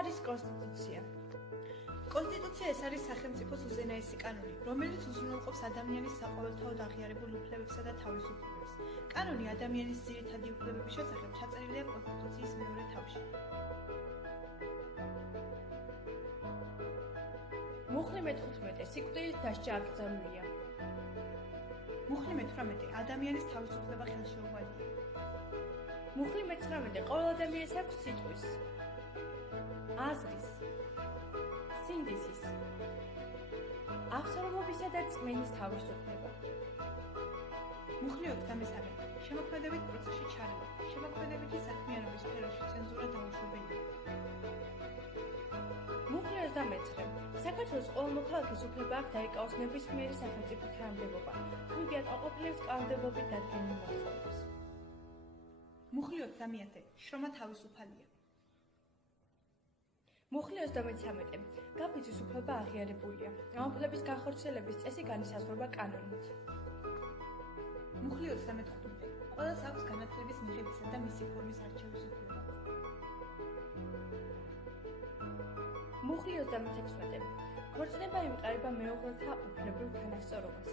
არის კონსტიტუცია? კონსტიტუცია ეს არის სახელმწიფოს უზენაესი კანონი, რომელიც უზრუნველყოფს ადამიანის საყოველთაოდ აღიარებულ უფლებებსა და თავისუფლებებს. კანონი ადამიანის ძირითადი უფლებების შესახებ ჩაწერილია კონსტიტუციის მეორე თავში. მუხლი მე-15 სიკვდილით დასჯა აკრძალულია. მუხლი მე-18 ადამიანის თავისუფლება ხელშეუვალია. მუხლი მე-19 ყოველ ადამიანს აქვს სიტყვის, აზრის, სინდისის, აღსარულობისა და წმენის თავისუფლება. მუხლი 23 შემოქმედებით პროცესში ჩარევა, შემოქმედებითი საქმიანობის სფეროში ცენზურა დაუშვებელია. მუხლი 29 საქართველოს ყოველ მოქალაქეს უფლება აქვს დაიკავოს ნებისმიერი სახელმწიფო თანამდებობა, თუნდაც აყოფილებს კანონმდებლობით დადგენილ მოთხოვნებს. მუხლი 30 შრომა თავისუფალია. მუხლი 33 გაფიცვის უფლება აღიარებულია, გამოფხიზლების განხორციელების წესი განისაზღვრება კანონით. მუხლი 35 ყველას აქვს განათლების მიღებისა და მისი ფორმის არჩევის უფლება. მუხლი 36 ქორწინება ემყარება მეუღლეთა უფლებრივ თანასწორობას.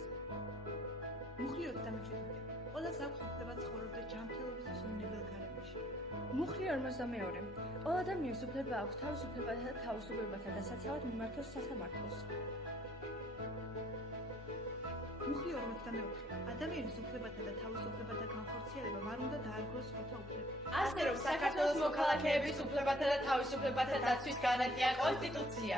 მუხლი 37 ყველას აქვს უფლება ცხოვრობდეს ჯანმრთელობისთვის უნებელ გარემოში. მუხლი 42 ყოველ ადამიანს უფლება აქვს თავისუფლებათა და თავისუფლებათა დასაცავად მიმართოს სასამართლოს. მუხლი 44 ადამიანის უფლებათა და თავისუფლებათა განხორციელება არ უნდა დაარღვევს სხვათა უფლებებს. ასე რომ საქართველოს მოქალაქეების უფლებათა და თავისუფლებათა დაცვის გარანტია კონსტიტუცია.